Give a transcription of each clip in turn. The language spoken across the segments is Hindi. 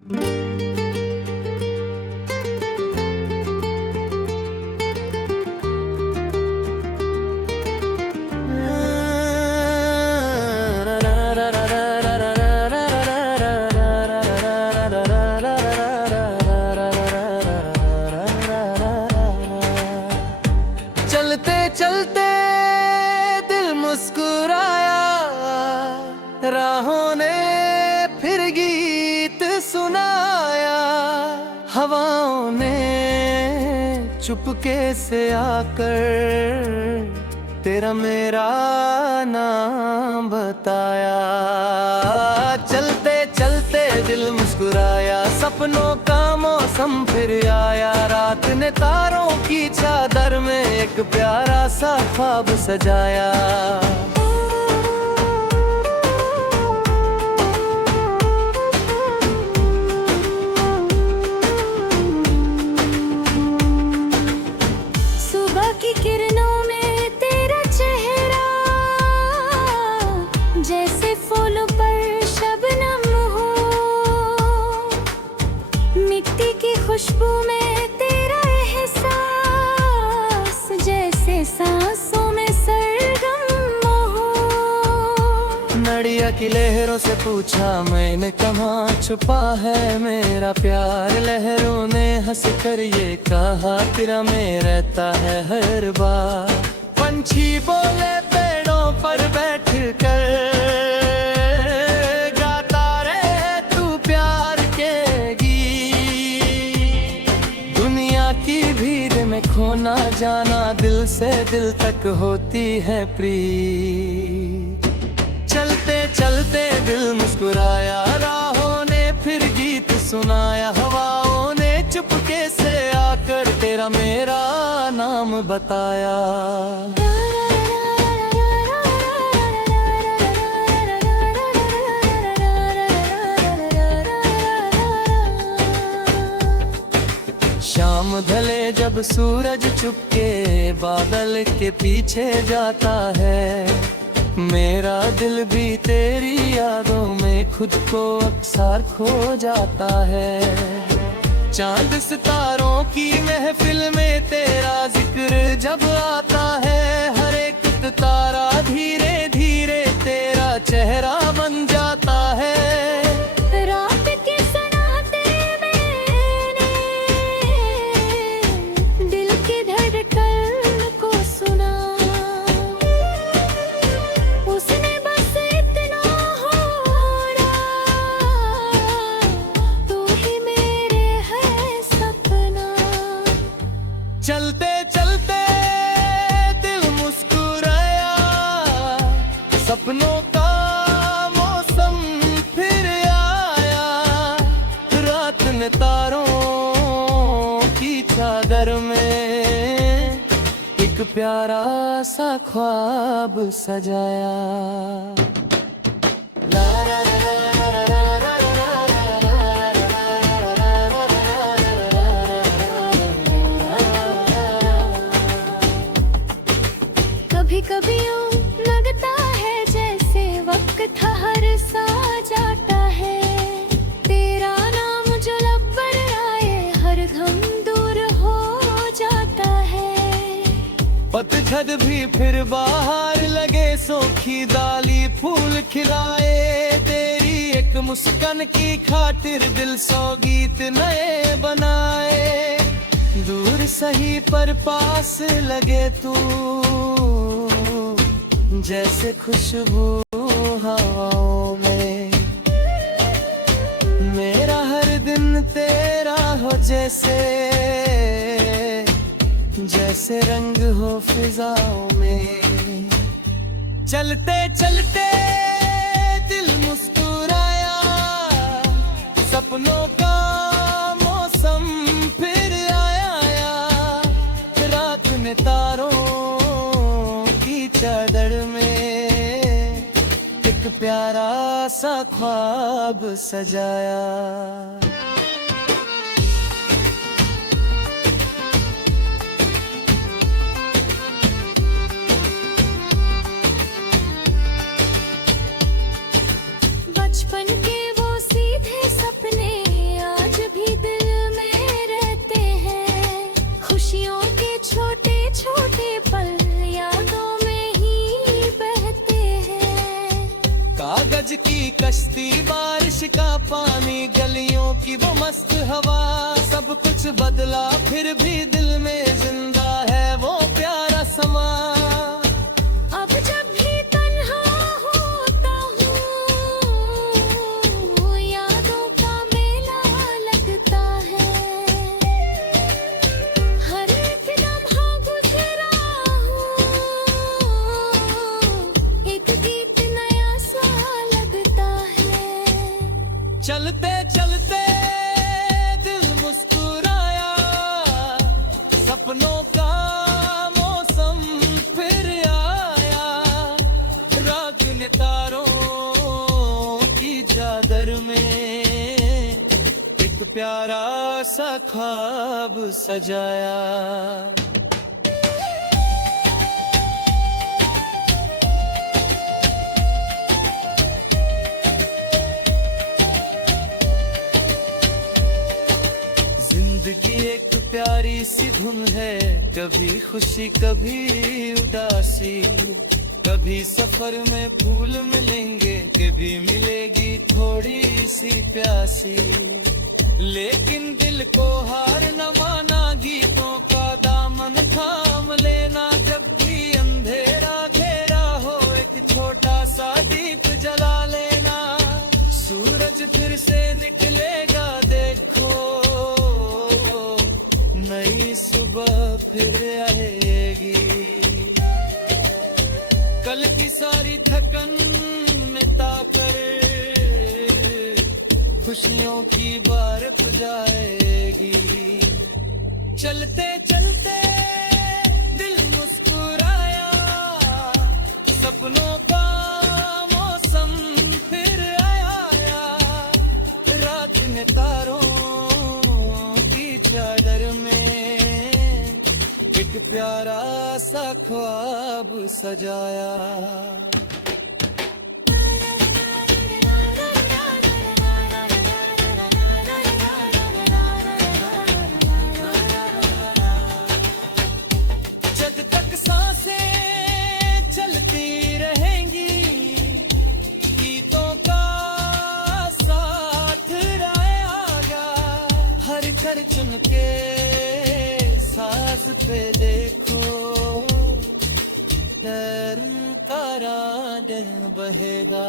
चलते चलते दिल मुस्कुराया, राहों ने फिर गीत सुनाया, हवाओं ने चुपके से आकर तेरा मेरा नाम बताया। चलते चलते दिल मुस्कुराया, सपनों का मौसम फिर आया, रात ने तारों की चादर में एक प्यारा सा ख्वाब सजाया। सुबह की किरणों में तेरा चेहरा जैसे फूलों पर शबनम हो, मिट्टी की खुशबू में तेरा एहसास जैसे सांसों में सरगम हो। नदिया की लहरों से पूछा मैंने, कहाँ छुपा है मेरा प्यार, लहरों ने हंस कर ये कहा तेरा में रहता है हर बार। पंछी बोले पेड़ों पर बैठ कर गाता रहे तू प्यार के गीत, दुनिया की भीड़ में खोना जाना दिल से दिल तक होती है प्रीत। चलते चलते दिल मुस्कुराया, राहों ने फिर गीत सुनाया, हवाओं ने चुपके से आकर तेरा मेरा नाम बताया। शाम ढले जब सूरज चुपके बादल के पीछे जाता है, मेरा दिल भी तेरी यादों में खुद को अक्सर खो जाता है। चांद सितारों की महफिल में तेरा जिक्र जब आता है, हर एक तारा धीरे धीरे तेरा चेहरा बन जाता है। रात के सन्नाटे में दिल की धड़कन को सुना, उसने बस इतना होना, तू ही मेरे है सपना। चलते चलते दिल मुस्कुराया, सपनों का मौसम फिर आया, रात ने तारों की चादर में एक प्यारा सा ख्वाब सजाया। ला ला ला ला ला ला ला कभी कभी यूं लगता है जैसे वक्त ठहर सा जाता है, तेरा नाम जो लब पर आए हर गम दूर हो जाता है। पतझड़ भी फिर बाहर लगे, सोखी डाली फूल खिलाए, तेरी एक मुस्कान की खातिर दिल सौ गीत नए बनाए। दूर सही पर पास लगे तू, जैसे खुशबू हवाओं में, मेरा हर दिन तेरा हो जैसे जैसे रंग हो फिजाओं में। चलते चलते दिल मुस्कुराया, सपनों का मौसम फिर आया, रात ने तारों की चादर में एक प्यारा सा ख्वाब सजाया। बचपन के वो सीधे सपने पानी गलियों की वो मस्त हवा सब कुछ बदला फिर भी दिल में जिंदा है वो प्यारा समा अब जब भी तन्हा होता हूँ यादों का मेला लगता है हर एक लम्हा गुजरा हूँ एक गीत नया सा लगता है चलते चलते दिल मुस्कुराया सपनों का मौसम फिर आया राग ने तारों की चादर में एक प्यारा सा ख्वाब सजाया जिंदगी एक प्यारी सी धुन है कभी खुशी कभी उदासी कभी सफर में फूल मिलेंगे कभी मिलेगी थोड़ी सी प्यासी लेकिन दिल को हार न माना गीतों का दामन थाम लेना जब भी अंधेरा घेरा हो एक छोटा सा दीप जला लेना सूरज फिर से निकलेगा देखो नई सुबह फिर आएगी कल की सारी थकन मिटा कर खुशियों की बारिश जाएगी चलते चलते दिल मुस्कुराया सपनों का मौसम फिर आया रात ने तारों की चादर में एक प्यारा सा ख्वाब सजाया जब तक सांसें चलती रहेंगी गीतों का साथ रहेगा हर घर चुन के साज पे देखो का रात बहेगा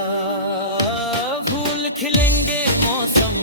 फूल खिलेंगे मौसम